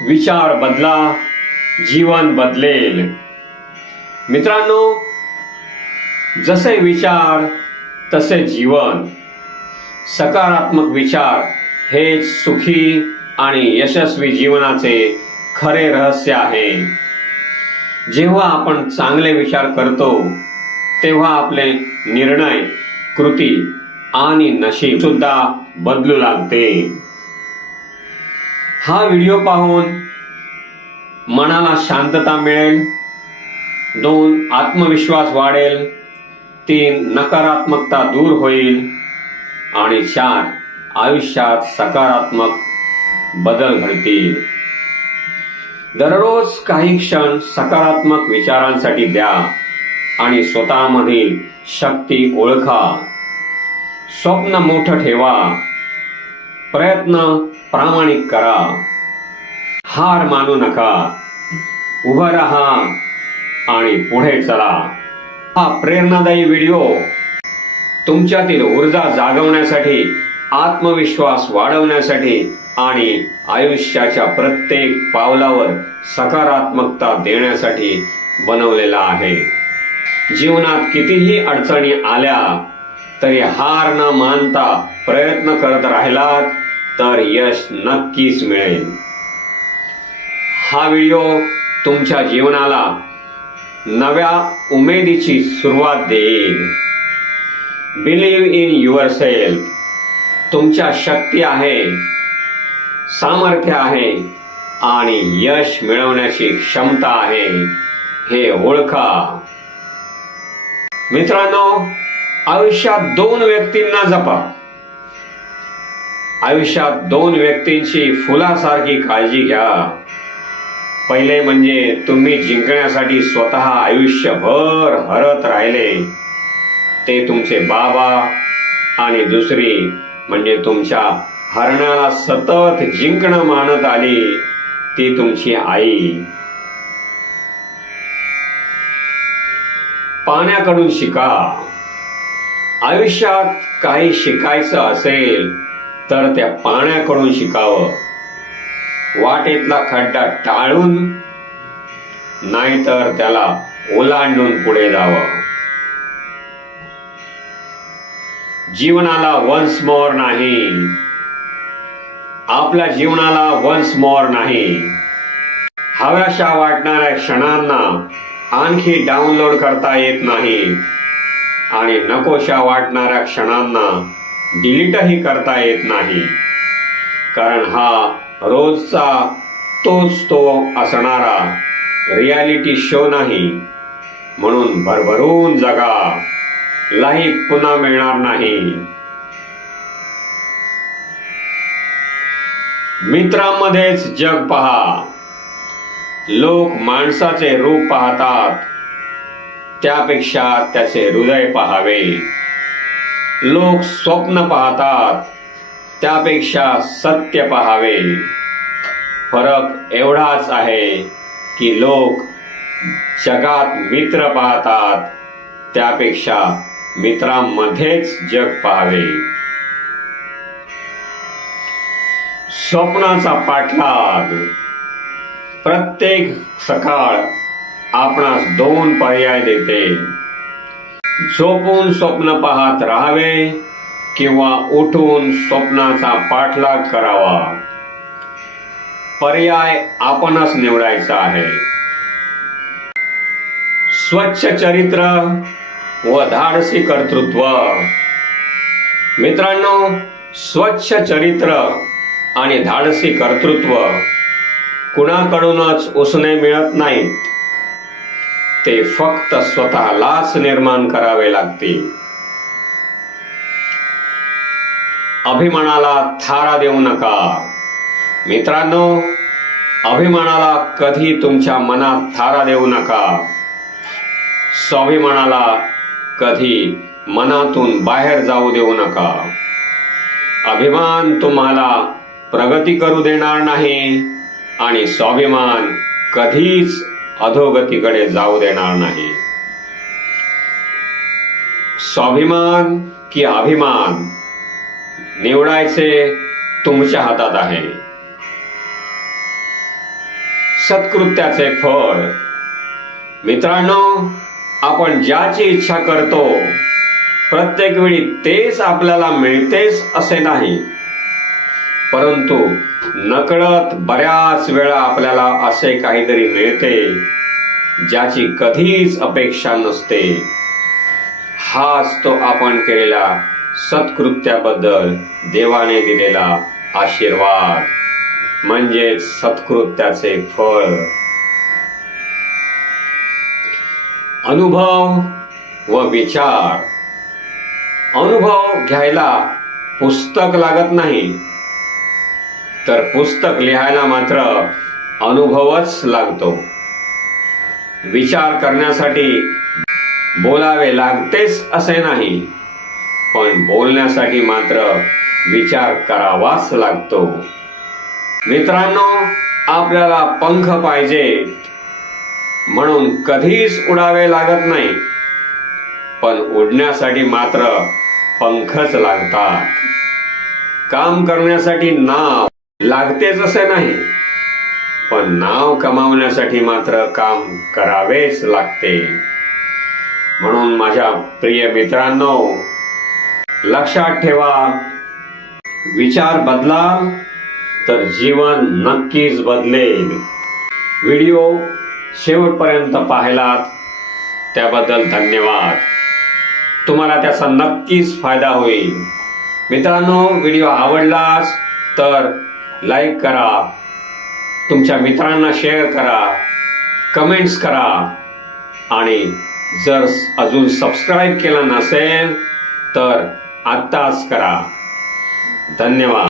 विचार बदला, जीवन बदलेल. मित्रांनो, जसे विचार तसे जीवन. सकारात्मक विचार हेच सुखी आणि यशस्वी जीवनाचे खरे रहस्य आहे. जेव्हा आपण चांगले विचार करतो तेव्हा आपले निर्णय, कृती आणि नशीब सुद्धा बदलू लागते. हा व्हिडिओ पाहून मनाला शांतता मिळेल, 2 आत्मविश्वास वाढेल, 3 नकारात्मकता दूर होईल आणि 4 आयुष्यात सकारात्मक बदल घडतील. दररोज काही क्षण सकारात्मक विचारांसाठी द्या आणि स्वतःमधील शक्ती ओळखा. स्वप्न मोठं ठेवा, प्रयत्न प्रामाणिक करा, हार मानू नका, उभं राहा आणि पुढे चला. हा प्रेरणादायी व्हिडिओ तुमच्यातील ऊर्जा जागवण्यासाठी, आत्मविश्वास वाढवण्यासाठी आणि आयुष्याच्या प्रत्येक पावलावर सकारात्मकता देण्यासाठी बनवलेला आहे. जीवनात कितीही अडचणी आल्या तरी हार न मानता प्रयत्न करत राहिलात तर यश नक्कीच मिळेल. हा व्हिडिओ तुमच्या जीवनाला नव्या उमेदीची सुरुवात देईल. Believe in yourself. तुमच्या शक्ती आहे, सामर्थ्य आहे आणि यश मिळवण्याची क्षमता आहे हे ओळखा. मित्रांनो, आयुष्यात 2 व्यक्तींना जपा. आयुष्यात 2 व्यक्तींची फुलासारखी काळजी घ्या. पहिले म्हणजे तुम्ही जिंकण्यासाठी स्वतः आयुष्यभर हरत राहिले, ते तुमचे बाबा. आणि दुसरी म्हणजे तुमच्या हरण्याला सतत जिंकणं मानत आली, ती तुमची आई. पाण्याकडून शिका. आयुष्यात काही शिकायचं असेल तर त्या पाण्याकडून शिकावं. वाटेतला खड्डा टाळून, नाहीतर त्याला ओलांडून पुढे जावं. जीवनाला वन्स मोर नाही. आपल्या जीवनाला वन्स मोर नाही. हव्याशा वाटणाऱ्या क्षणांना आणखी डाउनलोड करता येत नाही आणि नकोशा वाटणाऱ्या क्षणांना डिलीटही करता येत नाही. कारण हा रोजचा तोच तो असणारा रियालिटी शो नाही. म्हणून भरभरून जगा. लाईफ पुन्हा मिळणार नाही. मित्रांमध्येच जग पहा. लोक माणसाचे रूप पाहतात, त्यापेक्षा त्याचे हृदय पाहावे. लोक स्वप्न पाहतात, त्यापेक्षा सत्य पाहावे. फरक एवढाच आहे की लोक जगात मित्र पाहतात, त्यापेक्षा मित्रांमध्येच जग पाहावे. स्वप्नाचा पाठलाग. प्रत्येक सकाळ आपणास 2 पर्याय देते. झोपून स्वप्न पाहत राहावे किंवा उठून स्वप्नाचा पाठलाग करावा. पर्याय आपणच निवडायचा आहे. स्वच्छ चरित्र व धाडसी कर्तृत्व. मित्रांनो, स्वच्छ चरित्र आणि धाडसी कर्तृत्व कुणाकडूनच उसने मिळत नाहीत. ते फक्त स्वतःलाच निर्माण करावे लागते. अभिमानाला थारा देऊ नका. मित्रांनो, अभिमानाला कधी तुमच्या मनात थारा देऊ नका. स्वाभिमानाला कधी मनातून बाहेर जाऊ देऊ नका. अभिमान तुम्हाला प्रगती करू देणार नाही आणि स्वाभिमान कधीच अधोगतीकडे जाऊ देणार नाही. स्वाभिमान की अभिमान निवडायचे तुमच्या हातात आहे. सत्कृत्याचे फळ. मित्रांनो, आपण ज्याची इच्छा करतो प्रत्येक वेळी तेच आपल्याला मिळतेच असे नाही, परंतु नकळत बऱ्याच वेळा आपल्याला असे काहीतरी मिळते ज्याची कधीच अपेक्षा नसते. हाच तो आपण केलेल्या सत्कृत्याबद्दल देवाने दिलेला आशीर्वाद, म्हणजेच सत्कृत्याचे फळ. अनुभव व विचार. अनुभव घ्यायला पुस्तक लागत नाही, तर पुस्तक लिहायला मात्र अनुभवच लागतो. विचार करण्यासाठी बोलावे लागतेच असे नाही, पण बोलण्यासाठी मात्र विचार करावाच लागतो. मित्रांनो, आपल्याला पंख पाहिजेत म्हणून कधीच उडावे लागत नाही, पण उडण्यासाठी मात्र पंखच लागतात. काम करण्यासाठी नाव लागतेच असे नाही, पण नाव कमावण्यासाठी मात्र काम करावेच लागते. म्हणून माझ्या प्रिय मित्रांनो, लक्षात ठेवा, विचार बदलाल तर जीवन नक्कीच बदलेल. व्हिडिओ शेवटपर्यंत पाहिलात त्याबद्दल धन्यवाद. तुम्हाला त्याचा नक्कीच फायदा होईल. मित्रांनो, व्हिडिओ आवडलाच तर लाईक करा, तुमच्या मित्रांना शेअर करा, कमेंट्स करा आणि जर अजून सबस्क्राईब केलं नसेल तर आत्ताच करा. धन्यवाद.